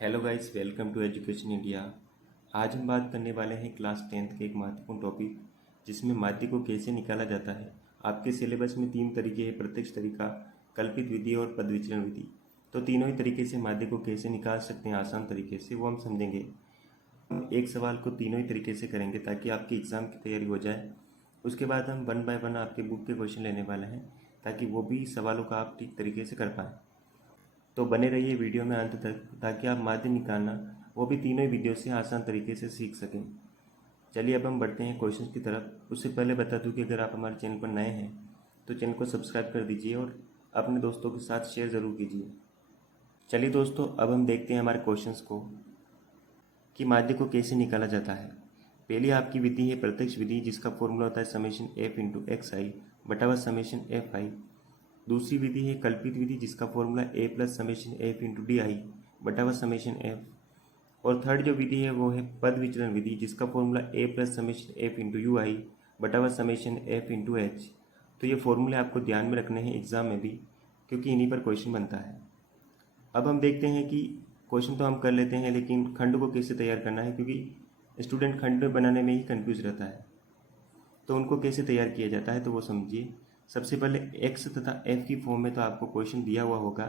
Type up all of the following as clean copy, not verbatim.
Hello guys, welcome to education India. आज हम बात करने वाले हैं क्लास 10th के एक महत्वपूर्ण टॉपिक जिसमें माध्य को कैसे निकाला जाता है। आपके सिलेबस में 3 तरीके हैं, प्रत्यक्ष तरीका, कल्पित विधि और पद विचलन विधि। तो तीनों ही तरीके से माध्य को कैसे निकाल सकते हैं आसान तरीके से, वो हम समझेंगे। हम एक सवाल को तीनों ही तरीके से करेंगे ताकि आपकी एग्ज़ाम की तैयारी हो जाए। उसके बाद हम 1 बाय 1 आपके बुक के क्वेश्चन लेने वाले हैं ताकि वो भी सवालों का आप ठीक तरीके से कर पाएँ। तो बने रहिए वीडियो में अंत तक ताकि आप माध्य निकालना वो भी तीनों ही वीडियो से आसान तरीके से सीख सकें। चलिए अब हम बढ़ते हैं क्वेश्चन की तरफ। उससे पहले बता दूं कि अगर आप हमारे चैनल पर नए हैं तो चैनल को सब्सक्राइब कर दीजिए और अपने दोस्तों के साथ शेयर ज़रूर कीजिए। चलिए दोस्तों, अब हम देखते हैं हमारे क्वेश्चंस को कि माध्य को कैसे निकाला जाता है। पहली आपकी विधि है प्रत्यक्ष विधि, जिसका फॉर्मूला होता है समेशन एफ इंटू एक्स आई बटा व समेशन एफ आई। दूसरी विधि है कल्पित विधि, जिसका formula A plus summation F into D I बटा व समेशन एफ। और थर्ड जो विधि है वो है पद विचलन विधि, जिसका formula A plus summation F into U I बटा व समेशन एफ इंटू एच। तो ये फॉर्मूले आपको ध्यान में रखने हैं एग्जाम में भी, क्योंकि इन्हीं पर क्वेश्चन बनता है। अब हम देखते हैं कि क्वेश्चन तो हम कर लेते हैं, लेकिन खंड को कैसे तैयार करना है, क्योंकि स्टूडेंट खंड बनाने में ही कंफ्यूज रहता है। तो उनको कैसे तैयार किया जाता है तो वो समझिए। सबसे पहले एक्स तथा एफ की फॉर्म में तो आपको क्वेश्चन दिया हुआ होगा।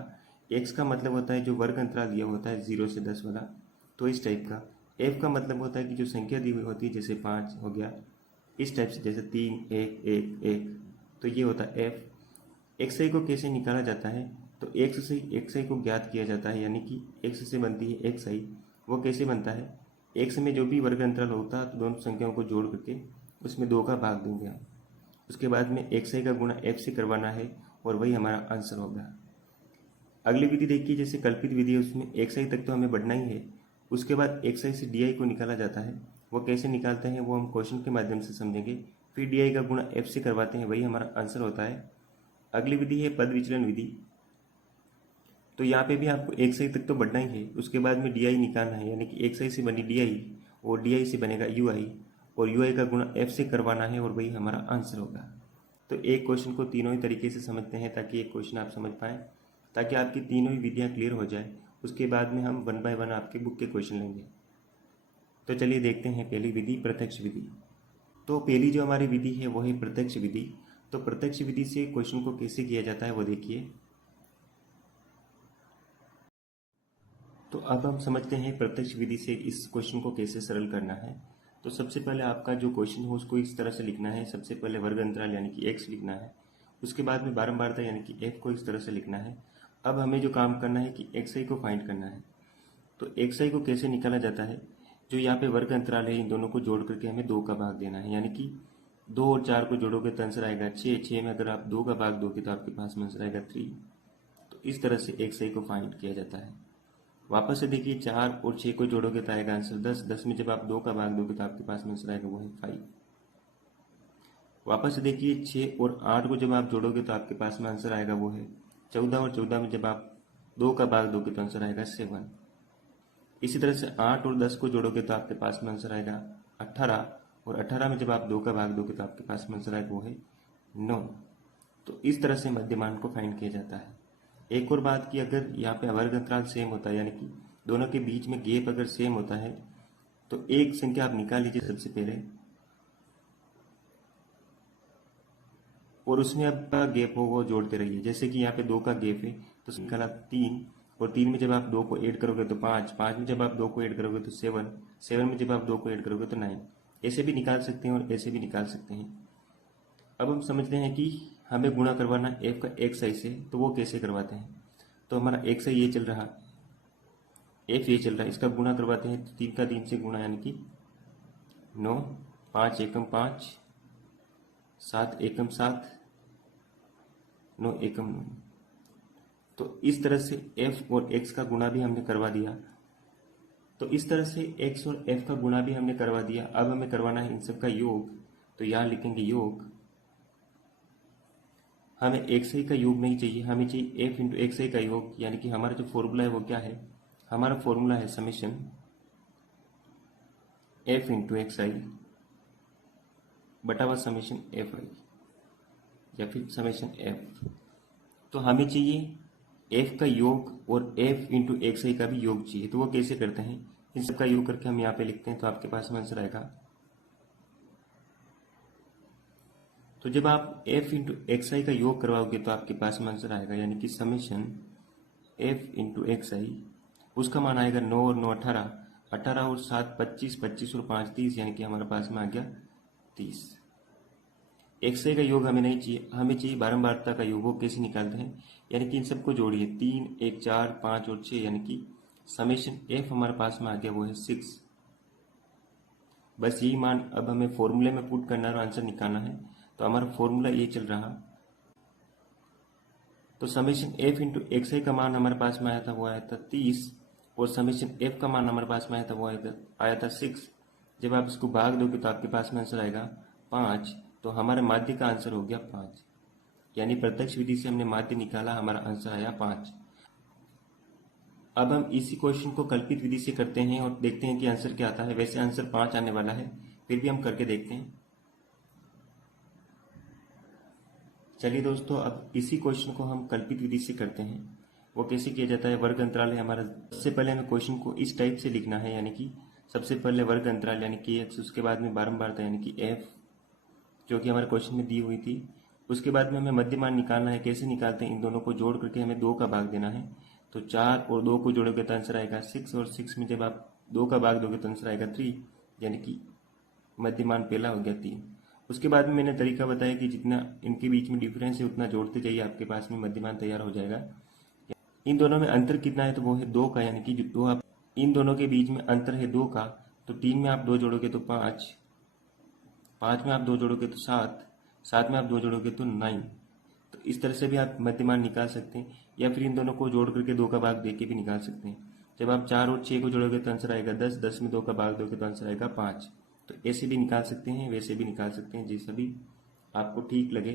एक्स का मतलब होता है जो वर्ग अंतराल दिया होता है 0 से 10 वाला, तो इस टाइप का। एफ का मतलब होता है कि जो संख्या दी हुई होती है, जैसे 5 हो गया, इस टाइप से, जैसे 3 1 1 1, तो ये होता है एफ। एक्स आई को कैसे निकाला जाता है, तो एक्स से एक्स आई को ज्ञात किया जाता है, यानी कि एक्स से बनती है एक्स आई। वो कैसे बनता है, एक्स में जो भी वर्ग अंतराल होता है तो दोनों संख्याओं को जोड़ करके उसमें 2 का भाग देंगे हम। उसके बाद में एक्स आई का गुणा एफ से करवाना है और वही हमारा आंसर होगा। अगली विधि देखिए, जैसे कल्पित विधि है, उसमें एक्स आई तक तो हमें बढ़ना ही है। उसके बाद एक्स आई से डी आई को निकाला जाता है। वो कैसे निकालते हैं वो हम क्वेश्चन के माध्यम से समझेंगे। फिर डी आई का गुणा एफ से करवाते हैं, वही हमारा आंसर होता है। अगली विधि है पद विचलन विधि। तो यहाँ पे भी आपको एक्स आई तक तो बढ़ना ही है, उसके बाद में डी आई निकालना है, यानी कि एक्स आई से बनी डी आई और डी आई से बनेगा यू आई और यू आई का गुणा एफ से करवाना है और वही हमारा आंसर होगा। तो एक क्वेश्चन को तीनों ही तरीके से समझते हैं ताकि एक क्वेश्चन आप समझ पाएँ, ताकि आपकी तीनों ही विधियाँ क्लियर हो जाए। उसके बाद में हम 1 बाय 1 आपके बुक के क्वेश्चन लेंगे। तो चलिए देखते हैं पहली विधि प्रत्यक्ष विधि। तो पहली जो हमारी विधि है वो है प्रत्यक्ष विधि। तो प्रत्यक्ष विधि से क्वेश्चन को कैसे किया जाता है वो देखिए। तो अब हम समझते हैं प्रत्यक्ष विधि से इस क्वेश्चन को कैसे सरल करना है। तो सबसे पहले आपका जो क्वेश्चन हो उसको इस तरह से लिखना है। सबसे पहले वर्ग अंतराल यानी कि एक्स लिखना है, उसके बाद में बारंबारता यानी कि एफ को इस तरह से लिखना है। अब हमें जो काम करना है कि एक्स आई को फाइंड करना है। तो एक्स आई को कैसे निकाला जाता है, जो यहाँ पे वर्ग अंतराल है इन दोनों को जोड़ करके हमें 2 का भाग देना है, यानी कि 2 और 4 को जोड़ोगे तो आंसर आएगा 6। 6 में अगर आप 2 का भाग दोगे तो आपके पास में आंसर आएगा 3। तो इस तरह से एक्स आई को फाइंड किया जाता है। वापस से देखिए, 4 और 6 को जोड़ोगे तो आएगा आंसर 10। 10 में जब आप 2 का भाग दोगे तो आपके पास में आंसर आएगा वो है 5। वापस से देखिए, 6 और 8 को जब आप जोड़ोगे तो आपके पास में आंसर आएगा वो है 14 और 14 में जब आप 2 का भाग दोगे तो आंसर आएगा 7। इसी तरह से 8 और 10 को जोड़ोगे तो आपके पास में आंसर आएगा 18 और 18 में जब आप 2 का भाग दोगे तो आपके पास में आंसर आएगा वो है 9। तो इस तरह से मध्यमान को फाइंड किया जाता है। एक और बात कि अगर यहाँ पे वर्ग अंतराल सेम होता है, यानी कि दोनों के बीच में गैप अगर सेम होता है, तो एक संख्या आप निकाल लीजिए सबसे पहले और उसमें आपका गैप हो वो जोड़ते रहिए। जैसे कि यहाँ पे 2 का गैप है तो निकाला 3 और 3 में जब आप 2 को ऐड करोगे तो 5। 5 में जब आप 2 को ऐड करोगे तो 7। 7 में जब आप 2 को ऐड करोगे तो 9। ऐसे भी निकाल सकते हैं और ऐसे भी निकाल सकते हैं। अब हम समझते हैं कि हमें गुणा करवाना एफ का एक्स आई से, तो वो कैसे करवाते हैं। तो हमारा एक्स आई ये चल रहा, एफ ये चल रहा है, इसका गुणा करवाते हैं। तो 3 का 3 से गुणा यानी कि 9, 5 एकम 5, 7 एकम 7, 9 एकम 9। तो इस तरह से एफ और एक्स का गुणा भी हमने करवा दिया। तो इस तरह से एक्स और एफ का गुणा भी हमने करवा दिया। अब हमें करवाना है इन सब का योग। तो यहाँ लिखेंगे योग। हमें एक्स आई का योग नहीं चाहिए, हमें चाहिए एफ इंटू एक्स आई का योग, यानी कि हमारा जो फॉर्मूला है वो क्या है, हमारा फॉर्मूला है समेशन एफ इंटू एक्स आई बटा हुआ समेशन एफ आई या फिर समेशन एफ। तो हमें चाहिए एफ का योग और एफ इंटू एक्स आई का भी योग चाहिए। तो वो कैसे करते हैं, इन सबका योग करके हम यहाँ पे लिखते हैं, तो आपके पास में आंसर आएगा। तो जब आप एफ इंटू एक्स आई का योग करवाओगे तो आपके पास में आंसर आएगा, यानी कि समेशन एफ इंटू एक्स आई, उसका मान आएगा 9 और 9 18, 18 और 7 25, 25 और 5 30, यानी कि हमारे पास में आ गया 30। एक्स आई का योग हमें नहीं चाहिए, हमें चाहिए बारंबारता का योग। वो कैसे निकालते हैं, यानी कि इन सबको जोड़िए, 3 1 4 5 और 6, यानी कि समेशन एफ हमारे पास में आ गया, वो है 6। बस यही मान अब हमें फॉर्मूले में पुट करना और आंसर निकालना है। तो हमारा फॉर्मूला ये चल रहा, तो समेशन एफ इंटू एक्स आई का मान हमारे पास में आया था, वो आया था 30, और समेशन एफ का मान हमारे पास में आया था, वो आया था 6। जब आप इसको भाग दोगे तो आपके पास में आंसर आएगा 5। तो हमारे माध्य का आंसर हो गया 5, यानी प्रत्यक्ष विधि से हमने माध्य निकाला, हमारा आंसर आया 5। अब हम इसी क्वेश्चन को कल्पित विधि से करते हैं और देखते हैं कि आंसर क्या आता है। वैसे आंसर 5 आने वाला है, फिर भी हम करके देखते हैं। चलिए दोस्तों, अब इसी क्वेश्चन को हम कल्पित विधि से करते हैं। वो कैसे किया जाता है, वर्ग अंतराल है हमारा। सबसे पहले हमें क्वेश्चन को इस टाइप से लिखना है, यानी कि सबसे पहले वर्ग अंतराल यानी कि एक्स, उसके बाद में बारंबारता यानी कि एफ, जो कि हमारे क्वेश्चन में दी हुई थी। उसके बाद में हमें मध्यमान निकालना है। कैसे निकालते हैं, इन दोनों को जोड़ करके हमें 2 का भाग देना है। तो 4 और 2 को जोड़ोगे तो आंसर आएगा 6, और 6 में जब आप 2 का भाग दोगे तो आंसर आएगा 3, यानी कि मध्यमान पहला हो गया 3। उसके बाद में मैंने तरीका बताया कि जितना इनके बीच में डिफरेंस है उतना जोड़ते जाइए, आपके पास में मध्यमान तैयार हो जाएगा। इन दोनों में अंतर कितना है, तो वो है 2 का, यानी कि जो आप इन दोनों के बीच में अंतर है 2 का। तो 3 में आप 2 जोड़ोगे तो 5, 5 में आप 2 जोड़ोगे तो 7, 7 में आप 2 जोड़ोगे तो 9। तो इस तरह से भी आप मध्यमान निकाल सकते हैं, या फिर इन दोनों को जोड़ करके 2 का भाग दे के भी निकाल सकते हैं। जब आप 4 और 6 को जोड़ोगे तो आंसर आएगा 10, 10 में 2 का भाग दोगे तो आंसर आएगा 5। तो ऐसे भी निकाल सकते हैं, वैसे भी निकाल सकते हैं, जैसा भी आपको ठीक लगे।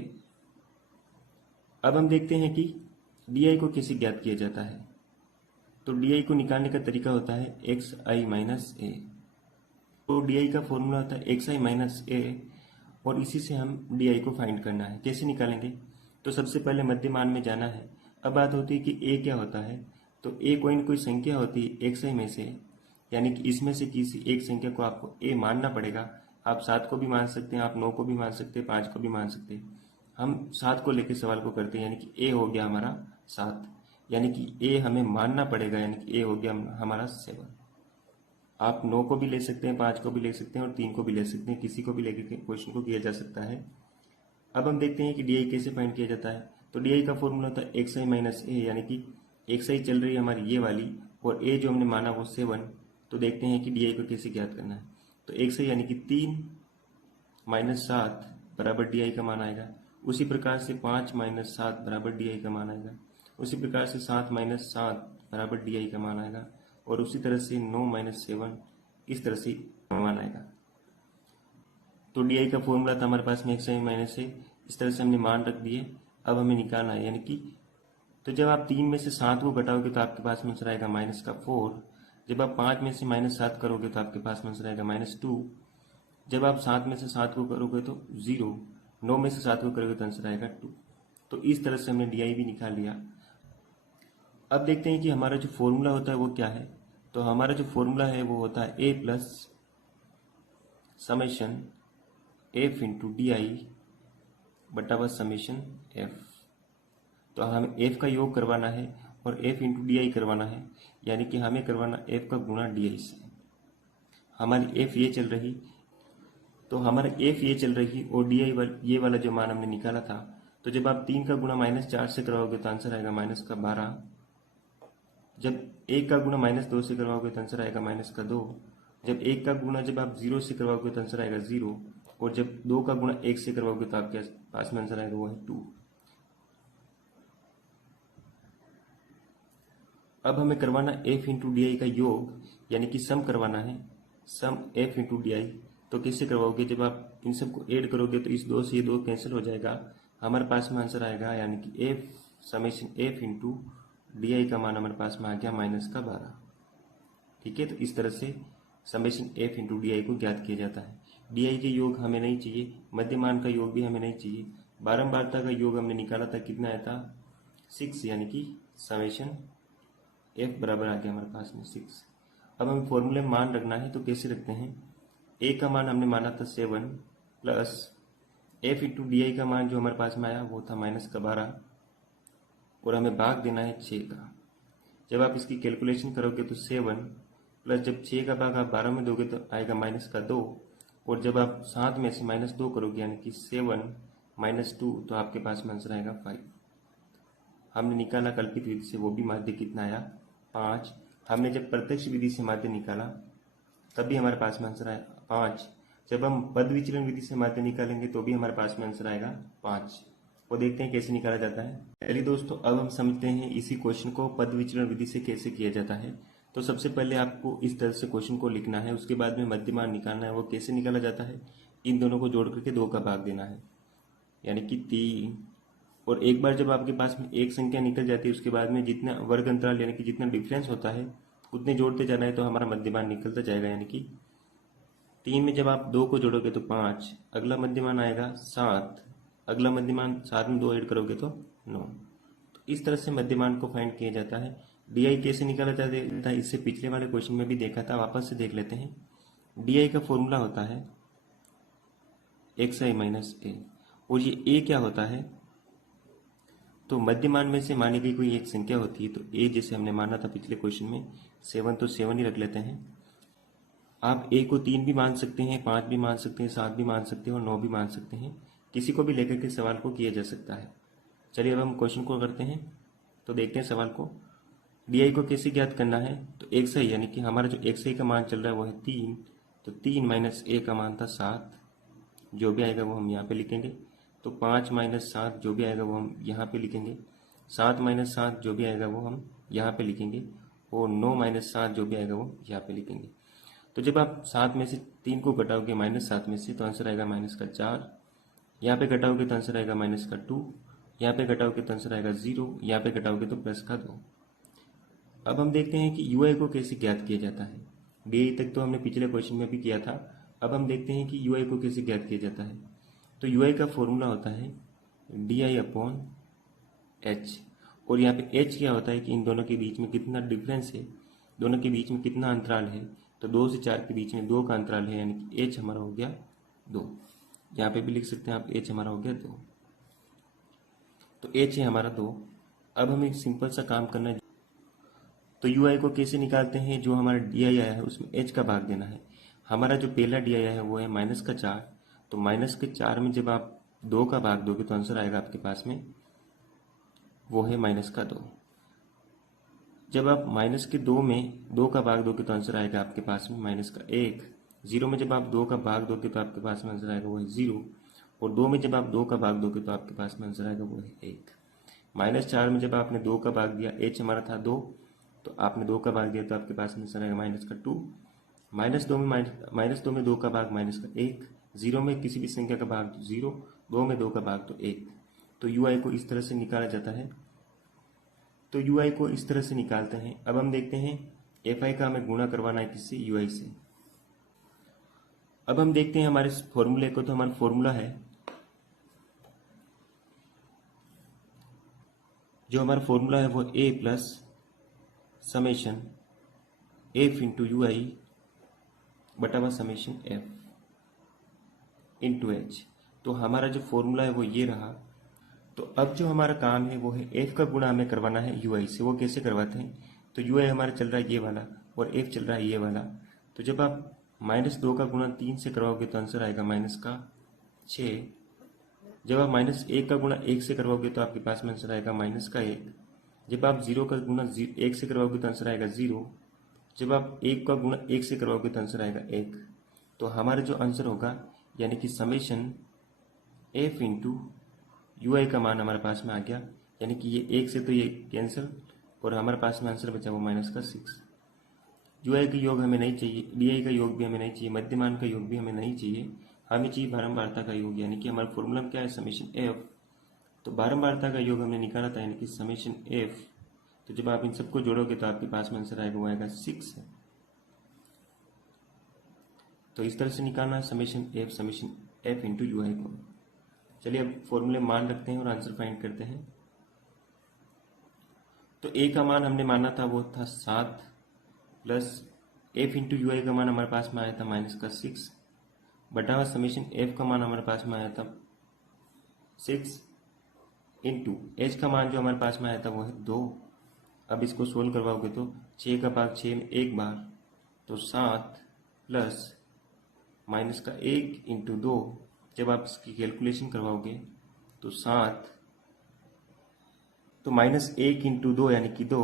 अब हम देखते हैं कि डी को कैसे ज्ञात किया जाता है। तो डी को निकालने का तरीका होता है एक्स आई माइनस ए। तो डी का फॉर्मूला होता है एक्स आई माइनस ए, और इसी से हम डी को फाइंड करना है। कैसे निकालेंगे, तो सबसे पहले मध्यमान में जाना है। अब बात होती है कि ए क्या होता है, तो ए कोई संख्या होती है एक्स आई में से, यानी कि इसमें से किसी एक संख्या को आपको ए मानना पड़ेगा। आप 7 को भी मान सकते हैं, आप 9 को भी मान सकते हैं, 5 को भी मान सकते हैं। हम 7 को लेकर सवाल को करते हैं, यानी कि ए हो गया हमारा 7, यानी कि ए हमें मानना पड़ेगा, यानी कि ए हो गया हमारा 7। आप 9 को भी ले सकते हैं, 5 को भी ले सकते हैं और 3 को भी ले सकते हैं, किसी को भी लेकर क्वेश्चन को किया जा सकता है। अब हम देखते हैं कि डी कैसे फाइंड किया जाता है। तो डी का फॉर्मूला होता है एक्स आई माइनस ए, यानी कि एक्स आई चल रही है हमारी ये वाली, और ए जो हमने माना वो 7। तो देखते हैं कि डी को कैसे ज्ञात करना है। तो एक्स आई यानी कि 3 माइनस 7 बराबर डी का मान आएगा। उसी प्रकार से 5 माइनस 7 बराबर डी का मान आएगा। उसी प्रकार से 7 माइनस 7 बराबर डी का मान आएगा, और उसी तरह से 9 माइनस 7, इस तरह से मान आएगा। तो डी का फॉर्मूला था हमारे पास में एक्स आई माइनस ए, इस तरह से हमने मान रख दिए। अब हमें निकालना है, यानी कि तो जब आप 3 में से 7 को घटाओगे तो आपके पास में आंसर आएगा माइनस का 4। जब आप 5 में से माइनस 7 करोगे तो आपके पास में आंसर आएगा माइनस 2। जब आप 7 में से 7 को करोगे तो 0, 9 में से 7 को करोगे तो आंसर आएगा 2। तो इस तरह से हमने डी भी निकाल लिया। अब देखते हैं कि हमारा जो फॉर्मूला होता है वो क्या है। तो हमारा जो फॉर्मूला है वो होता है A plus summation F into D I बटा बस समेशन एफ। तो हमें एफ का योग करवाना है और एफ इंटू डी आई करवाना है, यानी कि हमें करवाना एफ का गुणा डी आई से। हमारी एफ ये चल रही, तो हमारा एफ ये चल रही और डी आई ये वाला जो मान हमने निकाला था। तो जब आप 3 का गुणा -4 से करवाओगे तो आंसर आएगा माइनस का 12। जब 1 का गुणा -2 से करवाओगे तो आंसर आएगा माइनस का 2। जब 1 का गुणा जब आप 0 से करवाओगे तो आंसर आएगा 0, और जब 2 का गुणा 1 से करवाओगे तो आपके पास में आंसर आएगा वो है 2। अब हमें करवाना एफ इंटू डी आई का योग, यानी कि सम करवाना है, सम एफ इंटू डी आई। तो कैसे करवाओगे, जब आप इन सबको ऐड करोगे तो इस 2 से ये 2 कैंसिल हो जाएगा, हमारे पास में आंसर आएगा, यानी कि F summation F into D आई का मान हमारे पास में आ गया माइनस का 12। ठीक है, तो इस तरह से समेशन एफ इंटू डी आई को ज्ञात किया जाता है। डी आई के योग हमें नहीं चाहिए, मध्यमान का योग भी हमें नहीं चाहिए। बारंबारता का योग हमने निकाला था, कितना आया था 6, यानी कि समेशन एफ बराबर आ गया हमारे पास में 6। अब हमें फॉर्मूले में मान रखना है, तो कैसे रखते हैं? ए का मान हमने माना था 7 प्लस एफ इंटू डी आई का मान जो हमारे पास में आया वो था -12 और हमें भाग देना है 6 का। जब आप इसकी कैलकुलेशन करोगे तो 7 प्लस जब 6 का भाग आप 12 में दोगे तो आएगा -2 और जब आप 7 में से -2 करोगे यानी कि 7 -2 तो आपके पास में आंसर आएगा 5। हमने निकाला कल्पित विधि से, वो भी माध्य कितना आया 5। हमने जब प्रत्यक्ष विधि से माध्य निकाला तब भी हमारे पास में आंसर आया 5। जब हम पद विचलन विधि से माध्य निकालेंगे तो भी हमारे पास में आंसर आएगा 5। वो देखते हैं कैसे निकाला जाता है। चलिए दोस्तों, अब हम समझते हैं इसी क्वेश्चन को पद विचलन विधि से कैसे किया जाता है। तो सबसे पहले आपको इस तरह से क्वेश्चन को लिखना है, उसके बाद में मध्यमान निकालना है। वो कैसे निकाला जाता है? इन दोनों को जोड़ करके 2 का भाग देना है यानी कि 3। और एक बार जब आपके पास में एक संख्या निकल जाती है उसके बाद में जितना वर्ग अंतराल यानी कि जितना डिफरेंस होता है उतने जोड़ते जाना है, तो हमारा मध्यमान निकलता जाएगा। यानी कि 3 में जब आप 2 को जोड़ोगे तो 5, अगला मध्यमान आएगा 7, अगला मध्यमान 7 में 2 ऐड करोगे तो 9। तो इस तरह से मध्यमान को फाइंड किया जाता है। डी कैसे निकाला जाता है इससे पिछले वाले क्वेश्चन में भी देखा था, वापस से देख लेते हैं। डी का फॉर्मूला होता है xi माइनस ए, और ये ए क्या होता है? तो मध्यमान में से मानी गई कोई एक संख्या होती है, तो ए जैसे हमने माना था पिछले क्वेश्चन में 7, तो 7 ही रख लेते हैं। आप ए को 3 भी मान सकते हैं, 5 भी मान सकते हैं, 7 भी मान सकते हैं और 9 भी मान सकते हैं। किसी को भी लेकर के सवाल को किया जा सकता है। चलिए अब हम क्वेश्चन को करते हैं, तो देखते हैं सवाल को। डी को कैसे ज्ञात करना है? तो xi यानी कि हमारा जो xi का मान चल रहा है वो है 3, तो 3 माइनस ए का मान था 7, जो भी आएगा वो हम यहाँ पे लिखेंगे। तो 5 माइनस 7 जो भी आएगा वो हम यहाँ पे लिखेंगे। 7 माइनस 7 जो भी आएगा वो हम यहाँ पे लिखेंगे और 9 माइनस 7 जो भी आएगा वो यहाँ पे लिखेंगे। तो जब आप 7 में से 3 को घटाओगे -7 में से तो आंसर आएगा -4। यहाँ पे घटाओगे तो आंसर आएगा -2, यहाँ पे घटाओगे तो आंसर आएगा 0, यहाँ पे घटाओगे तो +2। अब हम देखते हैं कि यूआई को कैसे ज्ञात किया जाता है। डी तक तो हमने पिछले क्वेश्चन में भी किया था। अब हम देखते हैं कि यूआई को कैसे ज्ञात किया जाता है। तो यूआई का फॉर्मूला होता है DI/H, और यहाँ पे H क्या होता है कि इन दोनों के बीच में कितना डिफरेंस है, दोनों के बीच में कितना अंतराल है। तो 2 से 4 के बीच में 2 का अंतराल है यानी कि H हमारा हो गया 2। यहाँ पे भी लिख सकते हैं आप, H हमारा हो गया 2, तो H है हमारा 2। अब हमें एक सिंपल सा काम करना है। तो यूआई को कैसे निकालते हैं? जो हमारा डीआई आया है उसमें H का भाग देना है। हमारा जो पहला डीआई आया है वो है -4, तो -4 में जब आप 2 का भाग दोगे तो आंसर आएगा आपके पास में वो है -2। जब आप -2 में 2 का भाग दोगे तो आंसर आएगा आपके पास में -1। 0 में जब आप 2 का भाग दोगे तो आपके पास में आंसर आएगा वो है 0, और 2 में जब आप 2 का भाग दोगे तो आपके पास में आंसर आएगा वो है 1। -4 में जब आपने 2 का भाग दिया, H हमारा था 2, तो आपने 2 का भाग दिया तो आपके पास में आंसर आएगा -2। -2 में 2 का भाग -1, 0 में किसी भी संख्या का भाग 0, 2 में 2 का भाग तो 1। तो यूआई को इस तरह से निकाला जाता है। तो यूआई को इस तरह से निकालते हैं। अब हम देखते हैं एफआई का हमें गुणा करवाना है किससे? यूआई से। अब हम देखते हैं हमारे फॉर्मूले को। तो हमारा फॉर्मूला है, जो हमारा फॉर्मूला है वो A plus summation F into UI बटा हुआ समेशन एफ इंटू एच। तो हमारा जो फॉर्मूला है वो ये रहा। तो अब जो हमारा काम है वो है एफ का गुणा हमें करवाना है यूआई से। वो कैसे करवाते हैं? तो यूआई हमारा चल रहा है ये वाला और एफ चल रहा है ये वाला। तो जब आप -2 का गुणा 3 से करवाओगे तो आंसर आएगा -6। जब आप -1 का गुणा 1 से करवाओगे तो आपके पास में आंसर आएगा -1। जब आप 0 का गुणा 1 से करवाओगे तो आंसर आएगा 0। जब आप 1 का गुणा 1 से करवाओगे तो आंसर आएगा 1। तो हमारा जो आंसर होगा यानी कि समेशन एफ इंटू यूआई का मान हमारे पास में आ गया, यानी कि ये 1 से तो ये कैंसिल और हमारे पास में आंसर बचा वो -6। यूआई का योग हमें नहीं चाहिए, डीआई का योग भी हमें नहीं चाहिए, मध्यमान का योग भी हमें नहीं चाहिए। हमें चाहिए बारंबारता का योग, यानी कि हमारा फॉर्मूला क्या है? Summation F. तो बारंबारता का योग हमने निकाला था यानी कि समेशन एफ। तो जब आप इन सबको जोड़ोगे तो आपके पास में आंसर आएगा वो आएगा 6। तो इस तरह से निकालना है समेशन एफ इंटू यूआई को। चलिए अब फॉर्मूले मान रखते हैं और आंसर फाइंड करते हैं। तो ए का मान हमने माना था वो था 7 प्लस एफ इंटू यू आई का मान हमारे पास में आया था -6 बटा हुआ समीशन एफ का मान हमारे पास में आया था 6 इंटू एच का मान जो हमारे पास में आया था वो है 2। अब इसको सोल्व करवाओगे तो 6 का भाग 6 में एक बार, तो 7 प्लस माइनस का 1 इंटू 2, जब आप इसकी कैलकुलेशन करवाओगे तो 7 तो -1 इंटू 2 यानी कि 2,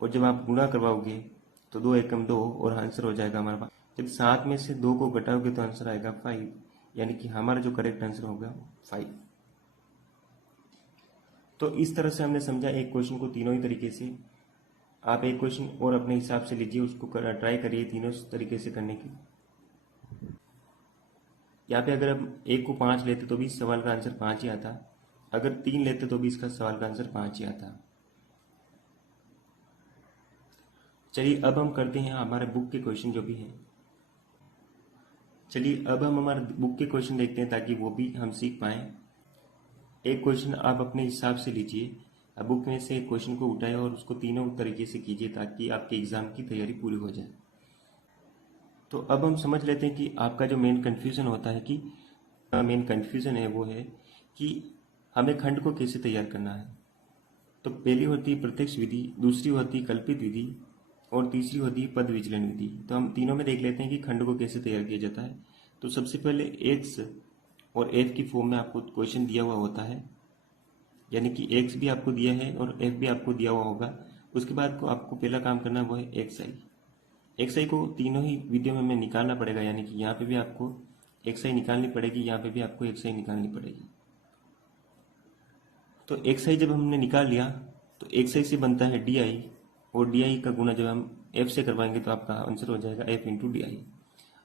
और जब आप गुणा करवाओगे तो 2 एकम 2 और आंसर हो जाएगा हमारे पास। जब 7 में से 2 को घटाओगे तो आंसर आएगा 5, यानी कि हमारा जो करेक्ट आंसर होगा 5। तो इस तरह से हमने समझा एक क्वेश्चन को तीनों ही तरीके से। आप एक क्वेश्चन और अपने हिसाब से लीजिए, उसको ट्राई करिए तीनों तरीके से करने की। यहाँ पे अगर हम 1 को 5 लेते तो भी इस सवाल का आंसर 5 ही आता, अगर 3 लेते तो भी इसका सवाल का आंसर 5 ही आता। चलिए अब हम करते हैं हमारे बुक के क्वेश्चन जो भी हैं। चलिए अब हम हमारे बुक के क्वेश्चन देखते हैं ताकि वो भी हम सीख पाएँ। एक क्वेश्चन आप अपने हिसाब से लीजिए, अब बुक में से एक क्वेश्चन को उठाए और उसको तीनों तरीके से कीजिए ताकि आपके एग्जाम की तैयारी पूरी हो जाए। तो अब हम समझ लेते हैं कि आपका जो मेन कन्फ्यूज़न होता है कि मेन कन्फ्यूज़न है वो है कि हमें खंड को कैसे तैयार करना है। तो पहली होती है प्रत्यक्ष विधि, दूसरी होती है कल्पित विधि, और तीसरी होती है पद विचलन विधि। तो हम तीनों में देख लेते हैं कि खंड को कैसे तैयार किया जाता है। तो सबसे पहले एक्स और एफ की फॉर्म में आपको क्वेश्चन दिया हुआ होता है, यानी कि एक्स भी आपको दिया है और एफ भी आपको दिया हुआ होगा। उसके बाद को आपको पहला काम करना है वो है एक्स आई। एक्स आई को तीनों ही विधियों में हमें निकालना पड़ेगा, यानी कि यहाँ पे भी आपको एक्स आई निकालनी पड़ेगी, यहाँ पे भी आपको एक्स आई निकालनी पड़ेगी। तो एक्स आई जब हमने निकाल लिया तो एक्स आई से बनता है डी आई, और डी आई का गुणा जब हम एफ से करवाएंगे तो आपका आंसर हो जाएगा एफ इंटू डी आई।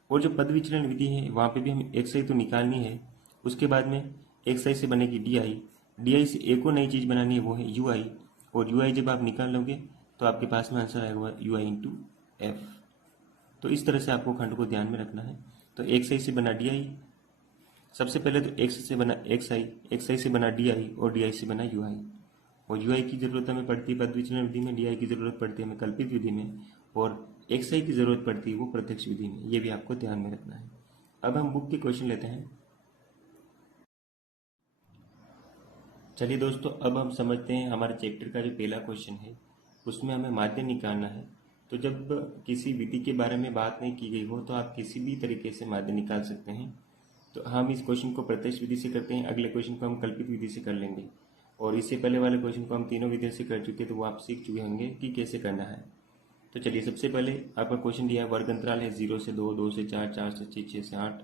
और जो पद विचलन विधि है वहाँ पे भी हमें एक्स आई तो निकालनी है, उसके बाद में एक्स आई से बनेगी डी आई, डी आई से एक और नई चीज़ बनानी है वो है यू आई, और यू आई जब आप निकाल लोगे तो आपके पास में आंसर आएगा यू आई इंटू एफ। तो इस तरह से आपको खंड को ध्यान में रखना है। तो एक्स आई से बना डी आई, सबसे पहले तो एक्स से बना एक्स आई से बना डी आई, और डी आई से बना यू आई। और यू आई की जरूरत हमें पड़ती है पद विचलन विधि में, डी आई की जरूरत पड़ती है हमें कल्पित विधि में, और एक्स आई की जरूरत पड़ती है वो प्रत्यक्ष विधि में। ये भी आपको ध्यान में रखना है। अब हम बुक के क्वेश्चन लेते हैं। चलिए दोस्तों, अब हम समझते हैं हमारे चैप्टर का जो पहला क्वेश्चन है उसमें हमें माध्य निकालना है। तो जब किसी विधि के बारे में बात नहीं की गई हो तो आप किसी भी तरीके से माध्य निकाल सकते हैं। तो हम इस क्वेश्चन को प्रत्यक्ष विधि से करते हैं, अगले क्वेश्चन को हम कल्पित विधि से कर लेंगे, और इससे पहले वाले क्वेश्चन को हम तीनों विधियों से कर चुके, तो वो आप सीख चुके होंगे कि कैसे करना है। तो चलिए सबसे पहले आपका क्वेश्चन दिया है, वर्ग अंतराल है 0 से 2, 2 से 4, 4 से 6, 6 से 8,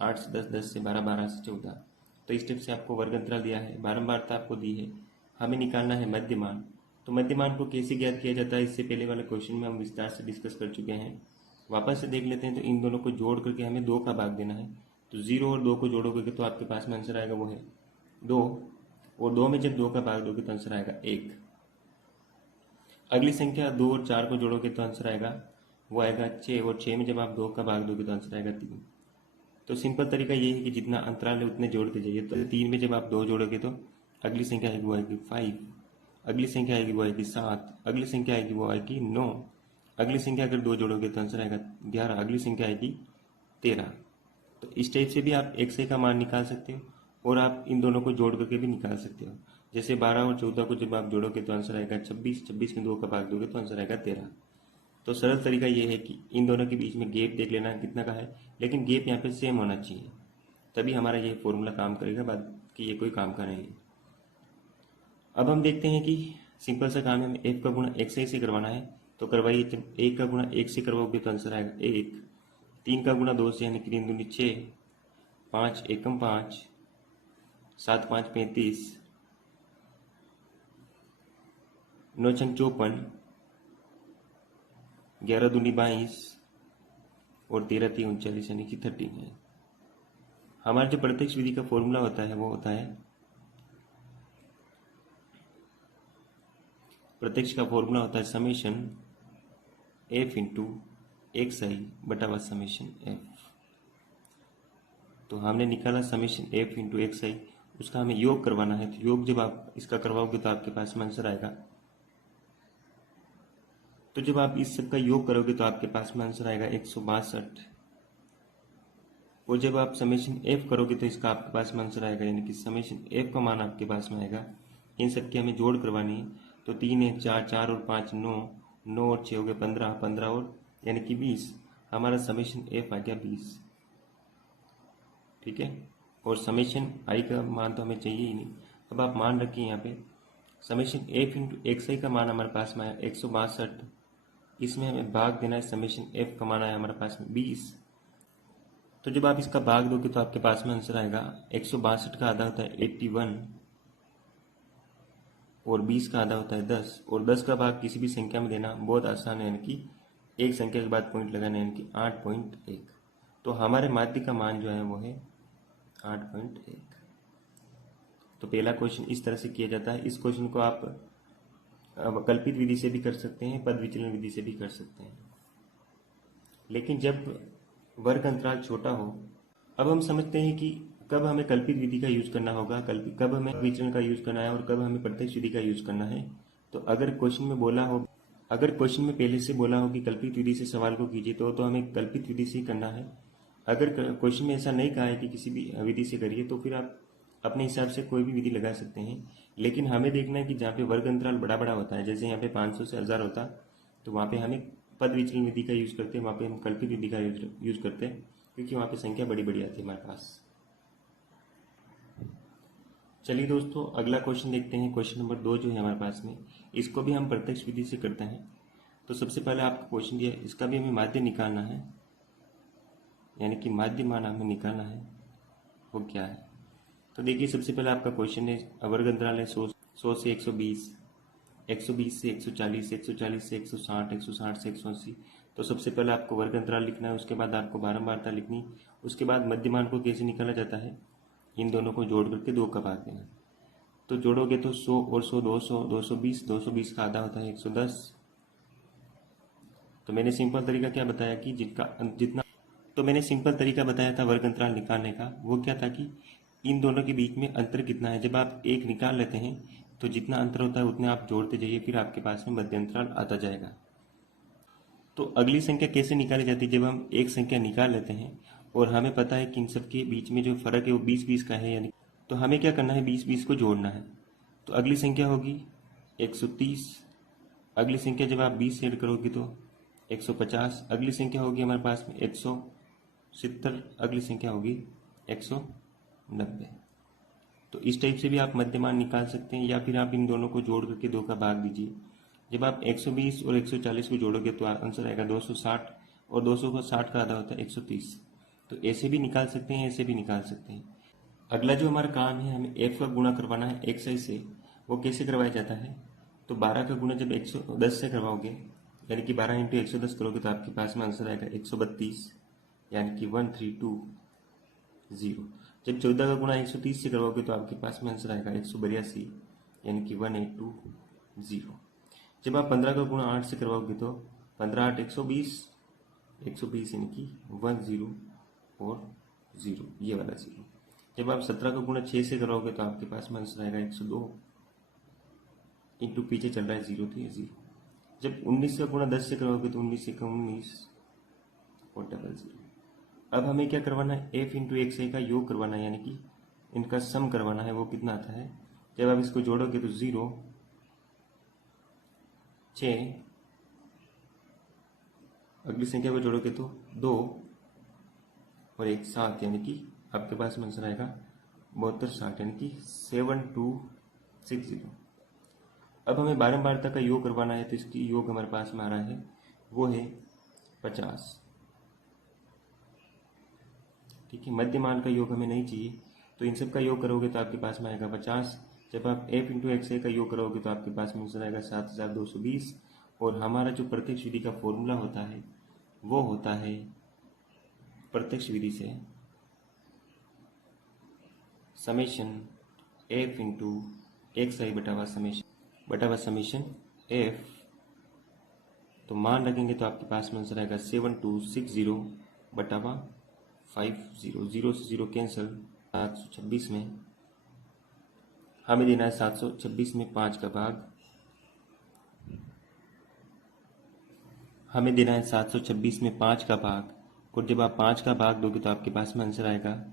8 से 10, 10 से 12, 12 से 14। तो इस टाइप से आपको वर्ग अंतराल दिया है, बारंबारता आपको दी है, हमें निकालना है मध्यमान। तो मध्यमान को कैसे ज्ञात किया जाता है इससे पहले वाले क्वेश्चन में हम विस्तार से डिस्कस कर चुके हैं। वापस से देख लेते हैं। तो इन दोनों को जोड़ करके हमें 2 का भाग देना है। तो 0 और 2 को जोड़ोगे तो आपके पास में आंसर आएगा वो है 2, और 2 में जब 2 का भाग दोगे तो आंसर आएगा 1। अगली संख्या 2 और 4 को जोड़ोगे तो आंसर आएगा वो आएगा 6, और 6 में जब आप 2 का भाग दोगे तो आंसर आएगा 3। तो सिंपल तरीका ये है कि जितना अंतराल है उतने जोड़ते जाइए। तो 3 में जब आप 2 जोड़ोगे तो अगली संख्या आएगी वो आएगी 5, अगली संख्या आएगी वो आएगी 7, अगली संख्या आएगी वो आएगी 9, अगली संख्या अगर 2 जोड़ोगे तो आंसर आएगा 11, अगली संख्या आएगी 13। तो इस टाइप से भी आप एक्स का मान निकाल सकते हो, और आप इन दोनों को जोड़ करके भी निकाल सकते हो। जैसे 12 और 14 को जब आप जोड़ोगे तो आंसर आएगा 26, 26 में 2 का भाग दोगे तो आंसर आएगा 13। तो सरल तरीका ये है कि इन दोनों के बीच में गैप देख लेना कितना का है, लेकिन गैप यहाँ पे सेम होना चाहिए, तभी हमारा ये फॉर्मूला काम करेगा, बाकी ये कोई काम का नहीं है। अब हम देखते हैं कि सिंपल सा काम है, एफ का गुणा एक्स आई से करवाना है। तो करवाइए। जब 1 का गुणा 1 से करवाओगे तो आंसर आएगा 1, 3 का गुणा 2 से यानी कि 3 दूनी 6, 5 एकम 5, 7 5 35, 9 6 54, 11 दूनी 22, और 13 3 39 यानी कि 13 है। हमारा जो प्रत्यक्ष विधि का फॉर्मूला होता है वो होता है, प्रत्यक्ष का फॉर्मूला होता है समेशन एफ इंटू एक्स आई बटा व समेशन एफ। तो हमने निकाला समेशन एफ इंटू एक्स आई, उसका हमें योग करवाना है। तो योग जब आप इसका करवाओगे तो आपके पास में आंसर आएगा तो जब आप इस सब का योग करोगे तो आपके पास में आंसर आएगा 162। और जब आप समेशन एफ करोगे तो इसका आपके पास में आंसर आएगा, यानी कि समेशन एफ का मान आपके पास में आएगा। इन सब की हमें जोड़ करवानी है, तो 3 1 4, 4 और 5 9, 9 और 6 हो गए 15, 15 और यानी कि 20। हमारा समेशन एफ आ गया 20। ठीक है, और समेशन आई का मान तो हमें चाहिए ही नहीं। अब आप मान रखिए यहाँ पे समेशन एफ इंटू एक्स आई का मान हमारे पास में आया 162। इसमें हमें भाग देना है, समेशन एफ का मान आया हमारे पास में 20। तो जब आप इसका भाग दोगे तो आपके पास में आंसर आएगा 162 का आधा होता है 81 और 20 का आधा होता है 10। और 10 का भाग किसी भी संख्या में देना बहुत आसान है, यानी कि एक संख्या के बाद पॉइंट लगाना, यानी कि 8.1। तो हमारे माध्य का मान जो है वो है 8.1। तो पहला क्वेश्चन इस तरह से किया जाता है। इस क्वेश्चन को आप कल्पित विधि से भी कर सकते हैं, पद विचलन विधि से भी कर सकते हैं। लेकिन जब वर्ग अंतराल छोटा हो, अब हम समझते हैं कि कब हमें कल्पित विधि का यूज करना होगा, कब हमें विचलन का यूज करना है और कब हमें प्रत्यक्ष विधि का यूज करना है। तो अगर क्वेश्चन में पहले से बोला हो कि कल्पित विधि से सवाल को कीजिए तो हमें कल्पित विधि से ही करना है। अगर क्वेश्चन में ऐसा नहीं कहा है कि किसी भी विधि से करिए तो फिर आप अपने हिसाब से कोई भी विधि लगा सकते हैं। लेकिन हमें देखना है कि जहाँ पे वर्ग अंतराल बड़ा बड़ा होता है, जैसे यहाँ पे 500 से 1000 होता, तो वहाँ पे हमें पद विचलन विधि का यूज करते हैं, वहाँ पे हम कल्पित विधि का यूज करते हैं, क्योंकि वहाँ पे संख्या बड़ी बड़ी आती है हमारे पास। चलिए दोस्तों, अगला क्वेश्चन देखते हैं। क्वेश्चन नंबर 2 जो है हमारे पास में, इसको भी हम प्रत्यक्ष विधि से करते हैं। तो सबसे पहले आपको क्वेश्चन दिया, इसका भी हमें माध्य निकालना है, यानी कि माध्य मान हमें निकालना है, वो क्या है। तो देखिए, सबसे पहले आपका क्वेश्चन है, वर्ग अंतराल है 100 से 120, 120 से 140, 140 से 160, 160 से 180। तो सबसे पहले आपको वर्ग अंतराल लिखना है, उसके बाद आपको बारंबारता लिखनी, उसके बाद मध्यमान को कैसे निकाला जाता है, इन दोनों को जोड़ करके 2 का भाग देना। तो जोड़ोगे तो 100 और 100 200, 220, 220 का आधा होता है 110। तो मैंने सिंपल तरीका क्या बताया कि मैंने सिंपल तरीका बताया था वर्ग अंतराल निकालने का, वो क्या था कि इन दोनों के बीच में अंतर कितना है। जब आप एक निकाल लेते हैं तो जितना अंतर होता है उतने आप जोड़ते जाइए, फिर आपके पास में मध्य अंतराल आता जाएगा। तो अगली संख्या कैसे निकाली जाती है, जब हम एक संख्या निकाल लेते हैं और हमें पता है कि इन सब के बीच में जो फर्क है वो 20-20 का है, यानी तो हमें क्या करना है, 20-20 को जोड़ना है। तो अगली संख्या होगी 130, अगली संख्या जब आप 20 से ऐड करोगे तो 150, अगली संख्या होगी हमारे पास में 170, अगली संख्या होगी 190। तो इस टाइप से भी आप मध्यमान निकाल सकते हैं, या फिर आप इन दोनों को जोड़ करके 2 का भाग दीजिए। जब आप 120 और 140 को जोड़ोगे तो आंसर आएगा 260, और 260 का आधा होता है 130। तो ऐसे भी निकाल सकते हैं, ऐसे भी निकाल सकते हैं। अगला जो हमारा काम है, हमें एफ का गुणा करवाना है एक्स आई से। वो कैसे करवाया जाता है, तो 12 का गुणा जब 110 से करवाओगे, यानी कि 12 इंटू 110 करोगे तो आपके पास में आंसर आएगा 132, यानी कि 1320। जब 14 का गुणा 130 से करवाओगे तो आपके पास में आंसर आएगा 182, यानी कि 1820। जब आप 15 का गुणा 8 से करवाओगे तो 15 8 120, 120 यानी कि 10 और 0, ये वाला 0। जब आप 17 का गुणा 6 से करवाओगे तो आपके पास में आंसर आएगा 102, इंटू पीछे चल रहा है 0 तो ये 0। जब 19 का गुणा 10 से करवाओगे तो 19 से 19 और 00। अब हमें क्या करवाना है, एफ इंटू एक्स आई का योग करवाना है, यानी कि इनका सम करवाना है। वो कितना आता है, जब आप इसको जोड़ोगे तो 0 6, अगली संख्या को जोड़ोगे तो 2 और 1 7, यानी कि आपके पास में आंसर आएगा 72 60, यानी कि 7260। अब हमें बारंबारता का योग करवाना है, तो इसकी योग हमारे पास में आ रहा है, वो है 50। ठीक है, मध्यमान का योग हमें नहीं चाहिए, तो इन सब का योग करोगे तो आपके पास में आएगा 50। जब आप एफ इंटू एक्स का योग करोगे तो आपके पास में आंसर आएगा 7220। और हमारा जो प्रत्यक्ष विधि का फॉर्मूला होता है वो होता है प्रत्यक्ष विधि से समेशन एफ इंटू एक्स आई बटावा समेशन एफ। तो मान रखेंगे तो आपके पास में आंसर आएगा 7260 बटावा 50, 0 से 0 कैंसिल, 726 में हमें देना है 726 में 5 का भाग, हमें देना है 726 में 5 का भाग, और जब आप 5 का भाग दोगे तो आपके पास में आंसर आएगा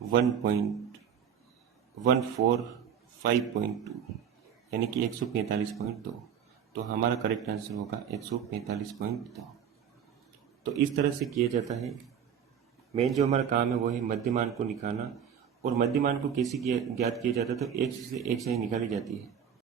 1.145.2, यानी कि 145.2। तो हमारा करेक्ट आंसर होगा 145.2। तो इस तरह से किया जाता है। मेन जो हमारा काम है वो है मध्यमान को निकालना, और मध्यमान को कैसे ज्ञात किया जाता है, तो एक से निकाली जाती है।